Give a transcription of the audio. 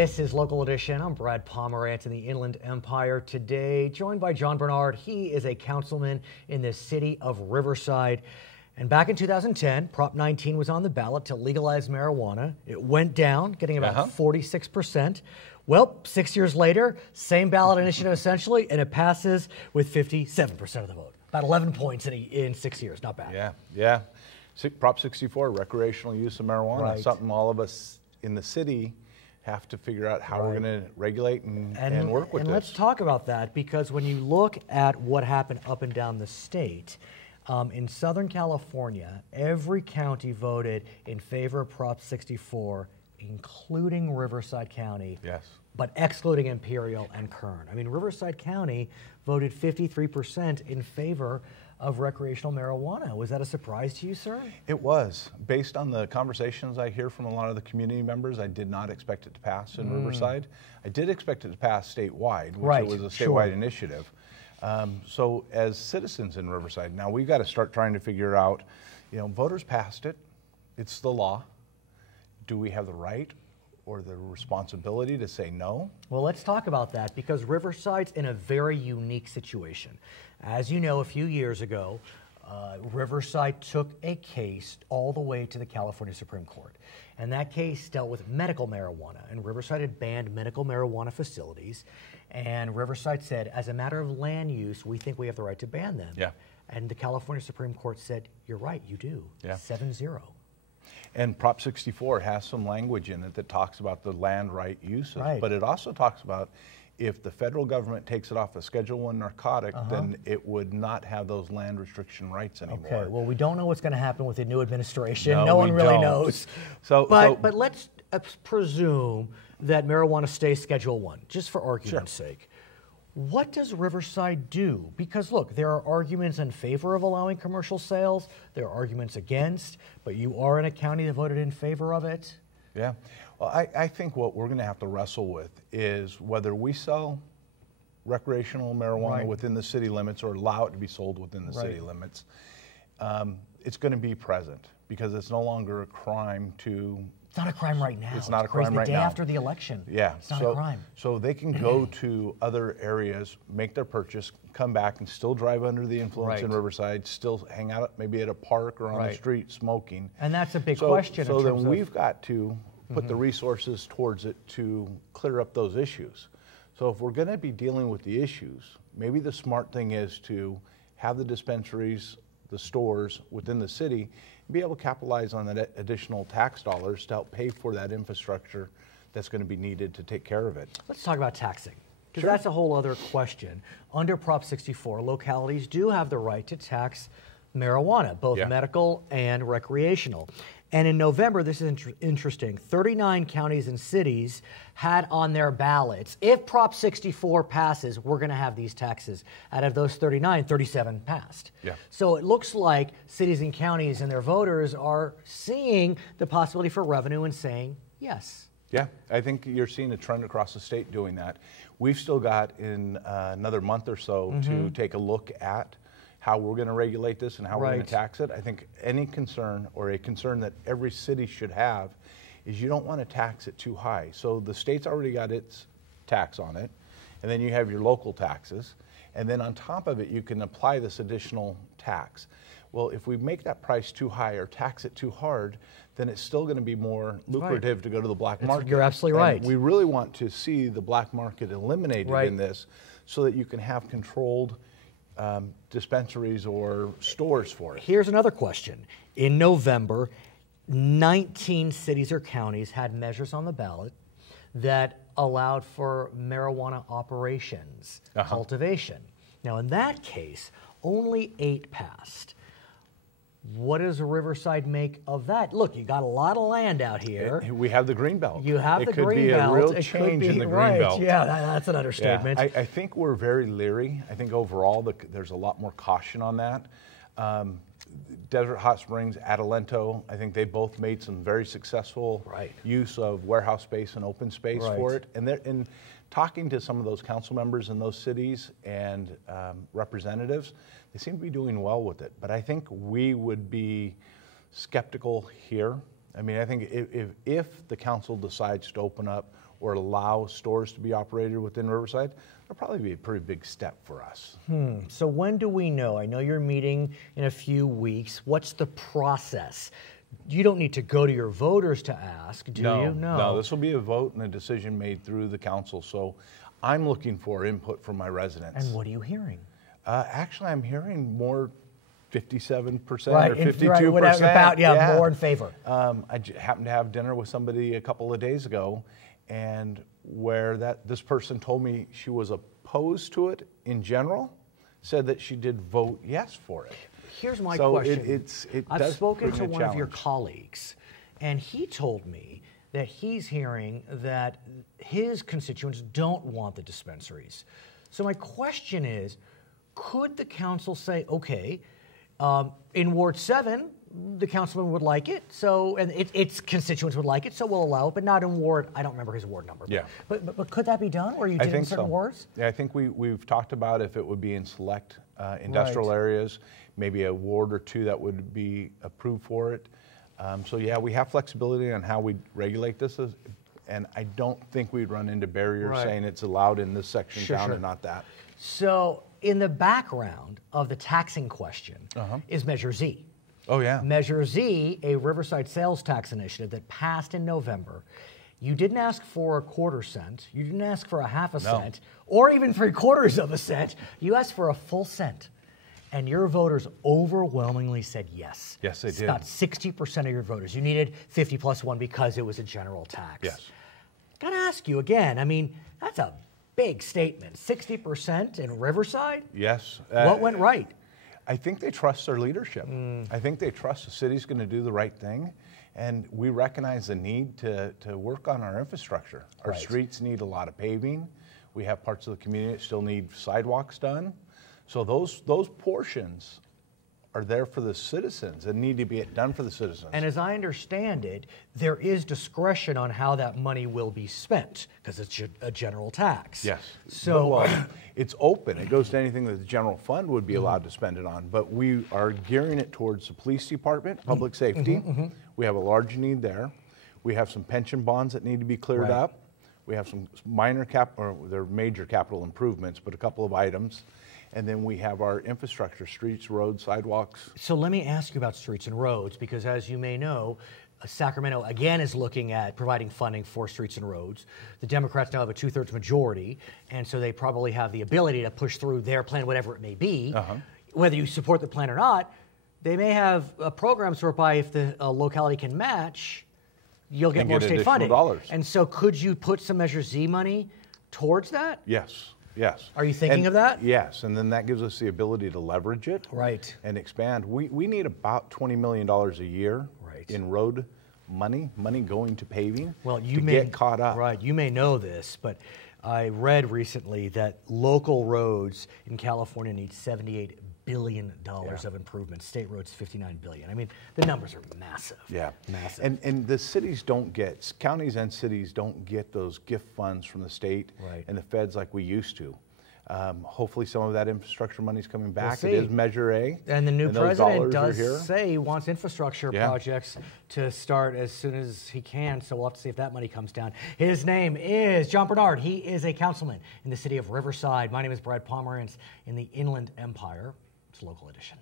This is Local Edition. I'm Brad Pomerance in the Inland Empire today, joined by John Burnard. He is a councilman in the city of Riverside. And back in 2010, Prop 19 was on the ballot to legalize marijuana. It went down, getting about 46%. Well, 6 years later, same ballot initiative essentially, and it passes with 57% of the vote. About 11 points in 6 years. Not bad. Yeah. Prop 64, recreational use of marijuana. Right. Something all of us in the city have to figure out how we're going to regulate and work with this. And let's talk about that, because when you look at what happened up and down the state, in Southern California, every county voted in favor of Prop 64, including Riverside County. Yes. But excluding Imperial and Kern. I mean, Riverside County voted 53% in favor of recreational marijuana. Was that a surprise to you, sir? It was. Based on the conversations I hear from a lot of the community members, I did not expect it to pass in Riverside. I did expect it to pass statewide, which it was a statewide initiative. So as citizens in Riverside, now we've got to start trying to figure out, voters passed it. It's the law. Do we have the right or the responsibility to say no? Well, let's talk about that, because Riverside's in a very unique situation. As you know, a few years ago, Riverside took a case all the way to the California Supreme Court. And that case dealt with medical marijuana. And Riverside had banned medical marijuana facilities. And Riverside said, as a matter of land use, we think we have the right to ban them. Yeah. And the California Supreme Court said, you're right, you do. Yeah. 7-0. And Prop 64 has some language in it that talks about the land right uses, but it also talks about if the federal government takes it off a Schedule I narcotic, then it would not have those land restriction rights anymore. Okay, well, we don't know what's going to happen with the new administration. No, no one really knows. But let's presume that marijuana stays Schedule I, just for argument's sake. What does Riverside do? Because look, there are arguments in favor of allowing commercial sales, there are arguments against, but you are in a county that voted in favor of it. Yeah, well, I think what we're going to have to wrestle with is whether we sell recreational marijuana within the city limits or allow it to be sold within the city limits. It's going to be present, because it's no longer a crime to... It's not a crime right now. It's not a crime right now. The day after the election. Yeah. It's not a crime. So they can go to other areas, make their purchase, come back and still drive under the influence in Riverside, still hang out maybe at a park or on the street smoking. And that's a big question. So then we've got to put the resources towards it to clear up those issues. So if we're going to be dealing with the issues, maybe the smart thing is to have the dispensaries, the stores within the city, be able to capitalize on that additional tax dollars to help pay for that infrastructure that's going to be needed to take care of it. Let's talk about taxing, because that's a whole other question. Under Prop 64, localities do have the right to tax marijuana, both medical and recreational. And in November, this is interesting, 39 counties and cities had on their ballots, if Prop 64 passes, we're going to have these taxes. Out of those 39, 37 passed. Yeah. So it looks like cities and counties and their voters are seeing the possibility for revenue and saying yes. Yeah, I think you're seeing a trend across the state doing that. We've still got in another month or so to take a look at how we're going to regulate this and how we're going to tax it. I think any concern, or a concern that every city should have, is you don't want to tax it too high. So the state's already got its tax on it, and then you have your local taxes, and then on top of it you can apply this additional tax. Well, if we make that price too high or tax it too hard, then it's still going to be more lucrative to go to the black market. You're absolutely right. And we really want to see the black market eliminated in this, so that you can have controlled dispensaries or stores for it. Here's another question. In November, 19 cities or counties had measures on the ballot that allowed for marijuana operations, cultivation. Now, in that case, only 8 passed. What does Riverside make of that? Look, you got a lot of land out here. We have the green belt. You have the green belt. It could be a real change in the green belt. Yeah, that's an understatement. Yeah, I think we're very leery. I think overall there's a lot more caution on that. Desert Hot Springs, Adelanto, I think they both made some very successful use of warehouse space and open space for it. And in talking to some of those council members in those cities and representatives, they seem to be doing well with it. But I think we would be skeptical here I mean, I think if the council decides to open up or allow stores to be operated within Riverside, that'll probably be a pretty big step for us. So when do we know? I know you're meeting in a few weeks. What's the process? You don't need to go to your voters to ask, do you? No, this will be a vote and a decision made through the council. So I'm looking for input from my residents. And what are you hearing? Actually, I'm hearing more 57% right, or 52%. Right, more in favor. I happened to have dinner with somebody a couple of days ago, and where this person told me she was opposed to it in general, said that she did vote yes for it. Here's my question. I've spoken to one challenge. of your colleagues, and he told me that he's hearing that his constituents don't want the dispensaries. So my question is, could the council say, okay, in Ward 7, the councilman would like it, and its constituents would like it, so we'll allow it, but not in Ward, I don't remember his ward number. Yeah. But could that be done, or you did in certain wards? Yeah, I think we've talked about if it would be in select industrial areas, maybe a ward or two that would be approved for it. So yeah, we have flexibility on how we regulate this, and I don't think we'd run into barriers saying it's allowed in this section and not that. So in the background of the taxing question is Measure Z. Oh, yeah. Measure Z, a Riverside sales tax initiative that passed in November. You didn't ask for a quarter cent. You didn't ask for a half a cent, or even 3/4 of a cent. You asked for a full cent. And your voters overwhelmingly said yes. Yes, they did. About 60% of your voters. You needed 50 plus 1 because it was a general tax. Yes. Gotta ask you again, I mean, that's a big statement. 60% in Riverside? Yes. What went right? I think they trust their leadership. I think they trust the city's going to do the right thing, and we recognize the need to work on our infrastructure. Our streets need a lot of paving. We have parts of the community that still need sidewalks done. So those portions are there for the citizens and need to be done for the citizens. And as I understand it, there is discretion on how that money will be spent because it's a general tax. Yes. So it's open. It goes to anything that the general fund would be allowed to spend it on. But we are gearing it towards the police department, public safety. We have a large need there. We have some pension bonds that need to be cleared up. We have some minor they're major capital improvements, but a couple of items. And then we have our infrastructure, streets, roads, sidewalks. So let me ask you about streets and roads, because as you may know, Sacramento again is looking at providing funding for streets and roads. The Democrats now have a 2/3 majority, and so they probably have the ability to push through their plan, whatever it may be. Whether you support the plan or not, they may have programs whereby if the locality can match, you'll get more state funding. Dollars. And so could you put some Measure Z money towards that? Yes. Yes. Are you thinking of that? Yes, and then that gives us the ability to leverage it and expand. We need about $20 million a year in road money going to paving to get caught up. Right, you may know this, but I read recently that local roads in California need $78 billion of improvements. State roads, $59 billion. I mean, the numbers are massive. Yeah. Massive. And the cities don't get, counties and cities don't get those gift funds from the state and the feds like we used to. Hopefully some of that infrastructure money is coming back. It is Measure A. And the new president does say he wants infrastructure projects to start as soon as he can, so we'll have to see if that money comes down. His name is John Burnard. He is a councilman in the city of Riverside. My name is Pomerance in the Inland Empire. It's Local Edition.